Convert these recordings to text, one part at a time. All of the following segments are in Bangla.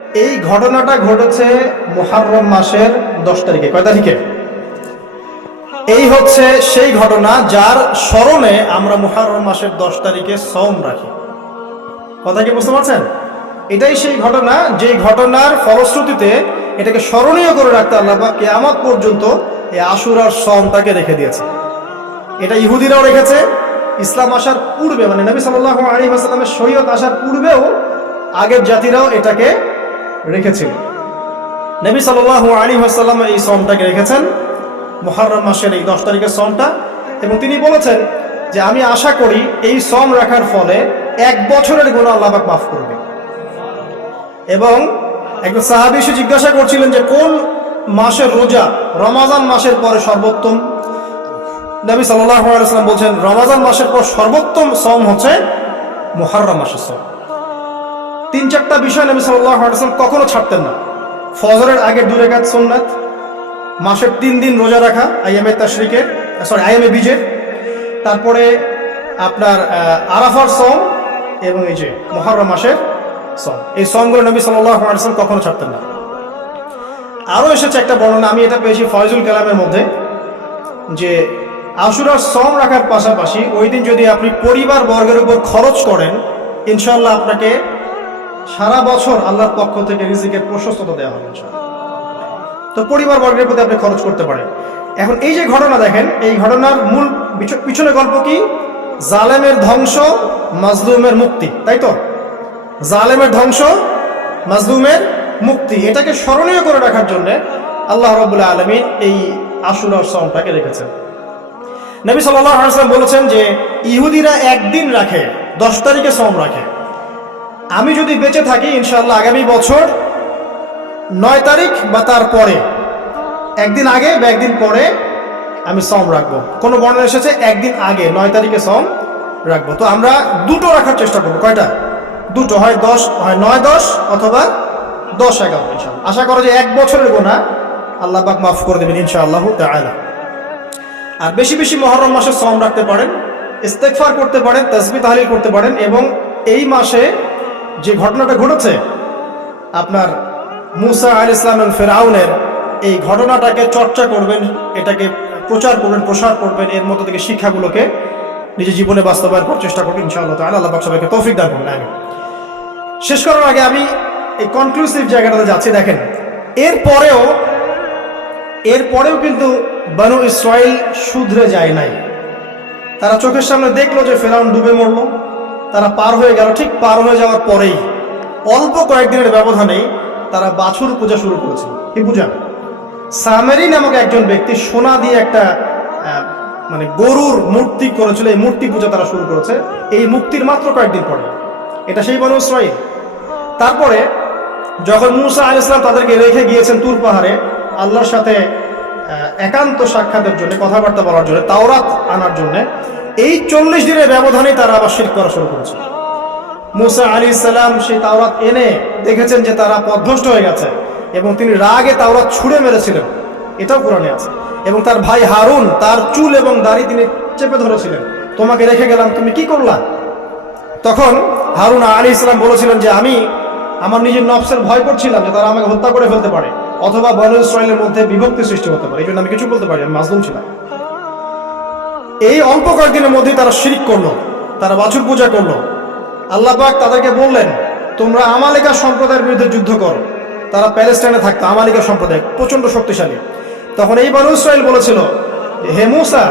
এই ঘটনাটা ঘটেছে মুহররম মাসের 10 তারিখে। কয় তারিখে? এই হচ্ছে সেই ঘটনা যার স্মরণে আমরা মুহররম মাসের 10 তারিখে সওম রাখি। কথা কি বুঝতে পারছেন? এটাই সেই ঘটনা, যেই ঘটনার ফলশ্রুতিতে এটাকে স্মরণীয় করে রাখতে আল্লাহ পাক কিয়ামত পর্যন্ত এই আশুরার সওমটাকে রেখে দিয়েছে। এটা ইহুদিরাও রেখেছে, ইসলাম আসার পূর্বে, মানে নবী সাল্লাল্লাহু আলাইহি ওয়াসাল্লামের শরীয়ত আসার পূর্বেও আগের জাতিরাও এটাকে রেখেছিল। নবী সাল্লাল্লাহু আলাইহি ওয়াসাল্লাম এই সওমটাকে রেখেছেন, মুহররম মাসের এই 10 তারিখের সওমটা, এবং তিনি বলেছেন যে আমি আশা করি এই সওম রাখার ফলে 1 বছরের গুনাহ আল্লাহ পাক মাফ করবে। এবং একজন সাহাবী এসে জিজ্ঞাসা করছিলেন যে কোন মাসের রোজা রমাজান মাসের পরে সর্বোত্তম। নবী সাল্লাল্লাহু আলাইহি ওয়াসাল্লাম বলছেন রমাজান মাসের পর সর্বোত্তম সওম হচ্ছে মুহররম মাসের সওম। 3-4টা বিষয় নবী সাল্লাল্লাহু আলাইহি ওয়াসাল্লাম কখনো ছাড়তেন না। ফজরের আগে 2 রাকাত সুন্নাত, মাসের 3 দিন রোজা রাখা, আইয়ামে বীজের, তারপরে আপনার আরাফার সওম, এবং এই যে মুহররম মাসের সওম। এই সওমগুলো নবী সাল্লাল্লাহু আলাইহি ওয়াসাল্লাম কখনো ছাড়তেন না। আরও এসেছে একটা বর্ণনা, আমি এটা পেয়েছি ফয়জুল কালামের মধ্যে, যে আশুরার সওম রাখার পাশাপাশি ওই দিন যদি আপনি পরিবার বর্গের উপর খরচ করেন, ইনশাআল্লাহ আপনাকে সারা বছর আল্লাহর পক্ষ থেকে রিজিকের প্রশস্ততা দেওয়া হবে ইনশাআল্লাহ। তো পরিবার বর্গের প্রতি আপনি খরচ করতে পারেন। এখন এই যে ঘটনা দেখেন, এই ঘটনার মূল পিছনে গল্প কি? জালেমের ধ্বংস, মাজলুমের মুক্তি, তাই তো? জালেমের ধ্বংস, মাজলুমের মুক্তি, এটাকে স্মরণীয় করে রাখার জন্য আল্লাহ রাব্বুল আলামিন এই আশুরার সওমটাকে রেখেছেন। নবী সাল্লাল্লাহু আলাইহি ওয়াসাল্লাম বলেছেন যে ইহুদিরা একদিন রাখে, 10 তারিখে সওম রাখে। আমি যদি বেঁচে থাকি ইনশাআল্লাহ আগামী বছর 9 তারিখ বা তার পরে, একদিন আগে বা একদিন পরে আমি সওম রাখবো। কোনো বর্ণনা এসেছে একদিন আগে 9 তারিখে সওম রাখবো। তো আমরা দুটো রাখার চেষ্টা করবো। কয়টা? দুটো, হয় 9-10 অথবা 10-11 ইনশাআল্লাহ। আশা করো যে 1 বছরের গুনাহ আল্লাহ পাক মাফ করে দেবেন ইনশাআল্লাহু তাআলা। আর বেশি বেশি মুহররম মাসে সওম রাখতে পারেন, ইস্তেগফার করতে পারেন, তাসবিহ তাহলিল করতে পারেন, এবং এই মাসে যে ঘটনাটা ঘটেছে আপনার মুসা আলাইহিস সালাম এবং ফেরাউনের, এই ঘটনাটাকে চর্চা করবেন, এটাকে প্রচার করবেন, প্রসার করবেন, এর মধ্যে থেকে শিক্ষাগুলোকে নিজের জীবনে বাস্তবায়ন করার চেষ্টা করবেন ইনশাআল্লাহ তাআলা। আল্লাহ পাক সবাইকে তৌফিক দান করুন। আমিন। শেষ করার আগে আমি এই কনক্লুসিভ জায়গাটাতে যাচ্ছি। দেখেন, এরপরেও কিন্তু বনু ইসরাইল শুধরে যায় নাই। তারা চোখের সামনে দেখলো যে ফেরাউন ডুবে মরল, তারা পার হয়ে গেল। ঠিক পার হয়ে যাওয়ার পরেই অল্প কয়েকদিনের ব্যবধানেই তারা বাছুর পূজা শুরু করেছিল। কি পূজা? সামেরি নামক একজন ব্যক্তি সোনা দিয়ে একটা মানে গরুর মূর্তি করেছিল, এই মূর্তি পূজা তারা শুরু করেছে এই মুক্তির মাত্র কয়েকদিন পরে। এটা সেই বনু ইসরাইল। তারপরে যখন মুসা আলাইহিস সালাম তাদেরকে রেখে গিয়েছেন তুর পাহাড়ে আল্লাহর সাথে একান্ত সাক্ষাতের জন্য, কথাবার্তা বলার জন্য, তাওরাত আনার জন্য, এই 40 দিনের ব্যবধানে তারা আবার শিরক করা শুরু করেছে। মুসা আলাইহিস সালাম সেই তাওরাত এনে দেখেছেন যে তারা পথভ্রষ্ট হয়ে গেছে, এবং তিনি রাগে তাওরাত ছুঁড়ে মেরেছিলেন, এটাও কোরআনে আছে। এবং তার ভাই হারুন তার চুল এবং দাড়ি তিনি চেপে ধরেছিলেন, তোমাকে রেখে গেলাম, তুমি কি করলা? তখন হারুন আলাইহিস সালাম বলেছিলেন যে আমি আমার নিজের নফসের ভয় করছিলাম যে তারা আমাকে হত্যা করে ফেলতে পারে, অথবা বনু ইসরাইলের মধ্যে বিভক্তি সৃষ্টি হতে পারে, এই জন্য আমি কিছু বলতে পারি, আমি মাজলুম ছিলাম। এই অল্প কয়েকদিনের মধ্যেই তারা শিরক করলো, তারা বাছুর পূজা করলো। আল্লাহ পাক তাদেরকে বললেন তোমরা আমালিকা সম্প্রদায়ের বিরুদ্ধে যুদ্ধ করো। তারা প্যালেস্টাইনে থাকতো, আমালিকা সম্প্রদায় প্রচন্ড শক্তিশালী। তখন এই বনু ইসরাইল বলেছিল, হে মুসা,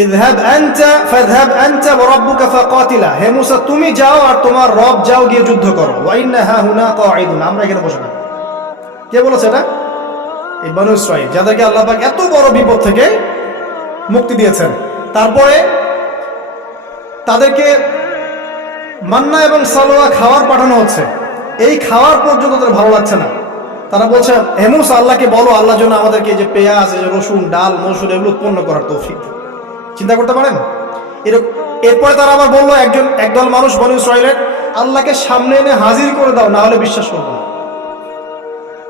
ইযহাব আনতা ফাযহাব আনতা ওয়া রাব্বুকা ফাকাতিলা, হে মুসা তুমি যাও আর তোমার রব যাও, গিয়ে যুদ্ধ করো। ওয়া ইন্না হাহুনা কাঈদুন, আমরা এখানে বসে থাকি। কে বলেছে এটা? এই বনু ইসরাইল, যাদেরকে আল্লাহ পাক এত বড় বিপদ থেকে মুক্তি দিয়েছেন। তারপরে তাদেরকে মান্না এবং সালোয়া খাওয়ার পাঠানো হচ্ছে, এই খাওয়ার পর্যন্ত তাদের ভালো লাগছে না। তারা বলছে, হে মুসা আল্লাহকে বলো আল্লাহর জন্য আমাদেরকে যে পেঁয়াজ, রসুন, ডাল, মসুর এগুলো উৎপন্ন করার তৌফিক। চিন্তা করতে পারেন? এরপরে তারা আবার বললো একদল মানুষ বনু ইসরাইলের, আল্লাহকে সামনে এনে হাজির করে দাও, না হলে বিশ্বাস করবো না।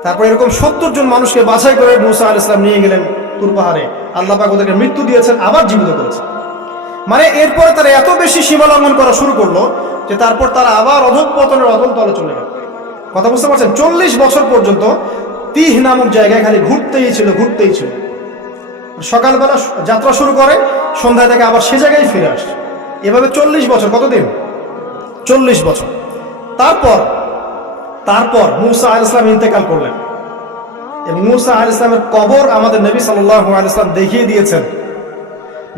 তারপর এরকম 70 জন মানুষকে বাছাই করে মুসা আলাইহিস সালাম নিয়ে গেলেন তুর পাহাড়ে। আল্লাহ পাক ওদেরকে মৃত্যু দিয়েছেন, আবার জীবিত করেছেন। মানে এরপরে তারা এত বেশি সীমা লঙ্ঘন করা শুরু করলো যে তারপর তারা আবার অধঃপতনের অতল তলে চলে গেল। কথা বুঝতে পারছেন? 40 বছর পর্যন্ত তিহ নামক জায়গায় খালি ঘুরতেই ছিল। সকালবেলা যাত্রা শুরু করে, সন্ধ্যায় থেকে আবার সে জায়গায় ফিরে আসে। এভাবে 40 বছর। কতদিন? 40 বছর। তারপর মুসা আলাইহিস সালাম ইন্তেকাল করলেন, এবং মুসা আলাইহিস সালামের কবর আমাদের নবী সাল্লাল্লাহু আলাইহি সাল্লাম দেখিয়ে দিয়েছেন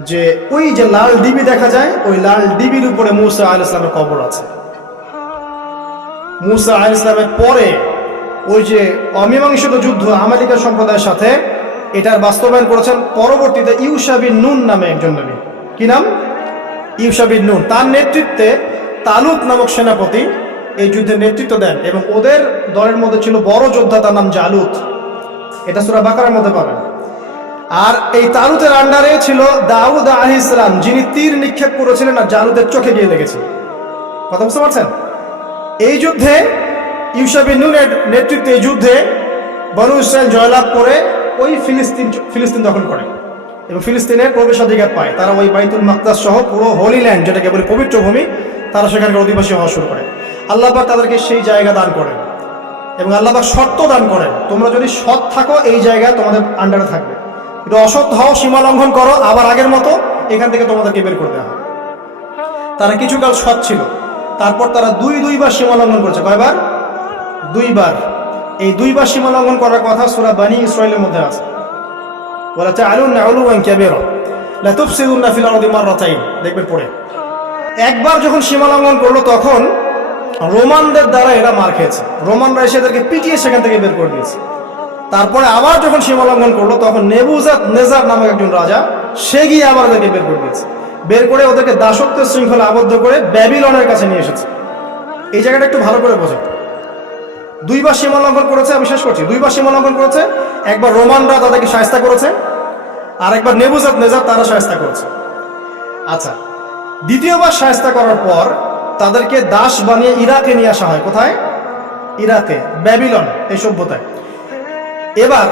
যে ওই যে লাল ডিবি দেখা যায়, ওই লাল ডিবির উপরে মুসা আলাইহিস সালামের কবর আছে। মুসা আলাইহিস সালামের পরে ওই যে অমীমাংসিত যুদ্ধ আমালিকা সম্প্রদায়ের সাথে, এটার বাস্তবায়ন করেছেন পরবর্তীতে ইউশা বিন নুন নামে একজন নবী। কি নাম? ইউশা বিন নুন। তার নেতৃত্বে তালুত নামক সেনাপতি এই যুদ্ধের নেতৃত্ব দেন, এবং ওদের দলের মধ্যে ছিল বড় যোদ্ধা, তার নাম জালুত। এটা সূরা বাকারার মধ্যে পাবেন। আর এই তালুতের আন্ডারে ছিল দাউদ আলাইহিস সালাম, যিনি তীর নিক্ষেপ করেছিলেন আর জালুতের চোখে গিয়ে লেগেছে। কথা বুঝতে পারছেন? এই যুদ্ধে ইউশা বিন নুনের নেতৃত্বে এই যুদ্ধে বনু ইসরাইল জয়লাভ করে ওই ফিলিস্তিন দখল করে এবং ফিলিস্তিনের প্রবেশাধিকার পায়। তারা ওই বাইতুল মাকদাস সহ পুরো হোলি ল্যান্ড, যেটাকে বলে পবিত্র ভূমি, তারা সেখানকার অধিবাসী হওয়া শুরু করে। আল্লাহ পাক তাদেরকে সেই জায়গা দান করেন, এবং আল্লাহ পাক শর্ত দান করেন, তোমরা যদি সৎ থাকো এই জায়গা তোমাদের আন্ডারে থাকবে, কিন্তু অসৎ হও, সীমা লঙ্ঘন করো, আবার আগের মতো এখান থেকে তোমাদেরকে বের করে দেওয়া হবে। তারা কিছুকাল সৎ ছিল, তারপর তারা দুইবার সীমা লঙ্ঘন করেছে। কয়বার? 2 বার। এই 2 বার সীমা লঙ্ঘন করার কথা সূরা বনী ইসরাঈলের মধ্যে আছে। ওয়ালা তা'আলুনা উলুওয়ান কাবীরা লা তুফসিদুনা ফিল আরদি মাররাতাইন, দেখবেন পড়ে। একবার যখন সীমা লঙ্ঘন করলো, তখন রোমানদের দ্বারা এরা মার খেয়েছে। রোমানরা এসে এদেরকে পিটিয়ে সেখান থেকে বের করে দিয়েছে। তারপরে আবার যখন সীমা লঙ্ঘন করলো, তখন নেবুজাদনেজার নামক একজন রাজা, সে গিয়ে আবার ওদেরকে বের করে দিয়েছে। বের করে ওদেরকে দাসত্বের শৃঙ্খলা আবদ্ধ করে ব্যাবিলনের কাছে নিয়ে এসেছে। এই জায়গাটা একটু ভালো করে বোঝেন। 2 বার সীমা লঙ্ঘন করেছে, আমি শেষ করছি। 2 বার সীমা লঙ্ঘন করেছে। একবার রোমানরা তাদেরকে শায়েস্তা করেছে, আর একবার নেবুজাদনেজার তারা শায়েস্তা করেছে। আচ্ছা, দ্বিতীয়বার শায়েস্তা করার পর তাদেরকে দাস বানিয়ে ইরাকে নিয়ে আসা হয়। কোথায়? ইরাকে, ব্যাবিলন এই সভ্যতায়। এবার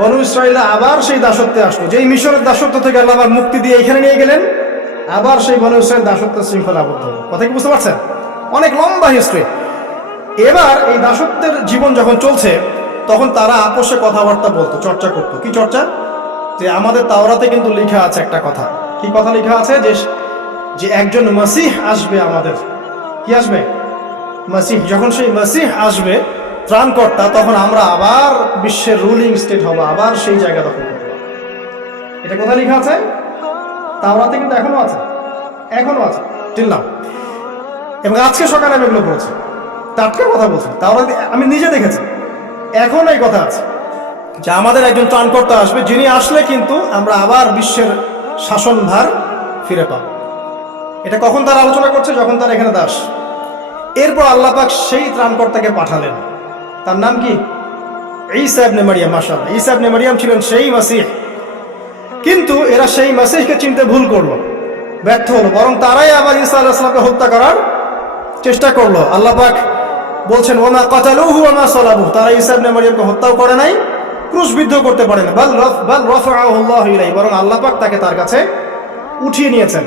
বনু ইসরাঈল আবার সেই দাসত্বে আসলো। যেই মিশরের দাসত্ব থেকে আল্লাহ আবার মুক্তি দিয়ে এখানে নিয়ে গেলেন, আবার সেই বনু ইসরাঈল দাসত্বের শৃঙ্খলা আবদ্ধ হলো। কথা কি বুঝতে পারছেন? অনেক লম্বা হিস্ট্রি। এবার এই দাসত্বের জীবন যখন চলছে, তখন তারা আপোষে কথাবার্তা বলতো, চর্চা করতো। কি চর্চা? যে আমাদের তাওরাতে কিন্তু লেখা আছে একটা কথা। কি কথা লেখা আছে? যে একজন মসিহ আসবে আমাদের। কি আসবে? মসিহ। যখন সেই মসিহ আসবে, ত্রাণকর্তা, তখন আমরা আবার বিশ্বের রুলিং স্টেট হবো, আবার সেই জায়গা দখল করবো। এটা কোথায় লেখা আছে? তাওরাতে কিন্তু এখনো আছে, ঠিক না? এবং আজকে সকালে আমি এগুলো বলছি, টাটকা কথা বলছি। তাওরাতে আমি নিজে দেখেছি, এখন এই কথা আছে যে আমাদের একজন ত্রাণকর্তা আসবে, যিনি আসলে কিন্তু আমরা আবার বিশ্বের শাসনভার ফিরে পাবো। এটা কখন তারা আলোচনা করছে? যখন তারা এখানে দাস। এরপর আল্লাহ পাক সেই ত্রাণকর্তাকে পাঠালেন। তার নাম কি? ঈসা ইবনে মারইয়াম। মাশাআল্লাহ, ঈসা ইবনে মারইয়াম ছিলেন সেই মাসিহ। কিন্তু এরা সেই মাসিহকে চিনতে ভুল করলো, ব্যর্থ হলো, বরং তারাই আবার ঈসা আলাইহিস সালামকে হত্যা করার চেষ্টা করলো। আল্লাহ পাক বলছেন, ওয়া মা কাতালুহু ওয়া মা সালাবুহু, তারা ঈসা ইবনে মারইয়ামকে হত্যাও করে নাই, ক্রুশবিদ্ধ করতে পারে না। বাল রাফাআহু আল্লাহু ইলাইহি, বরং আল্লাহ পাক তাকে তার কাছে উঠিয়ে নিয়েছেন।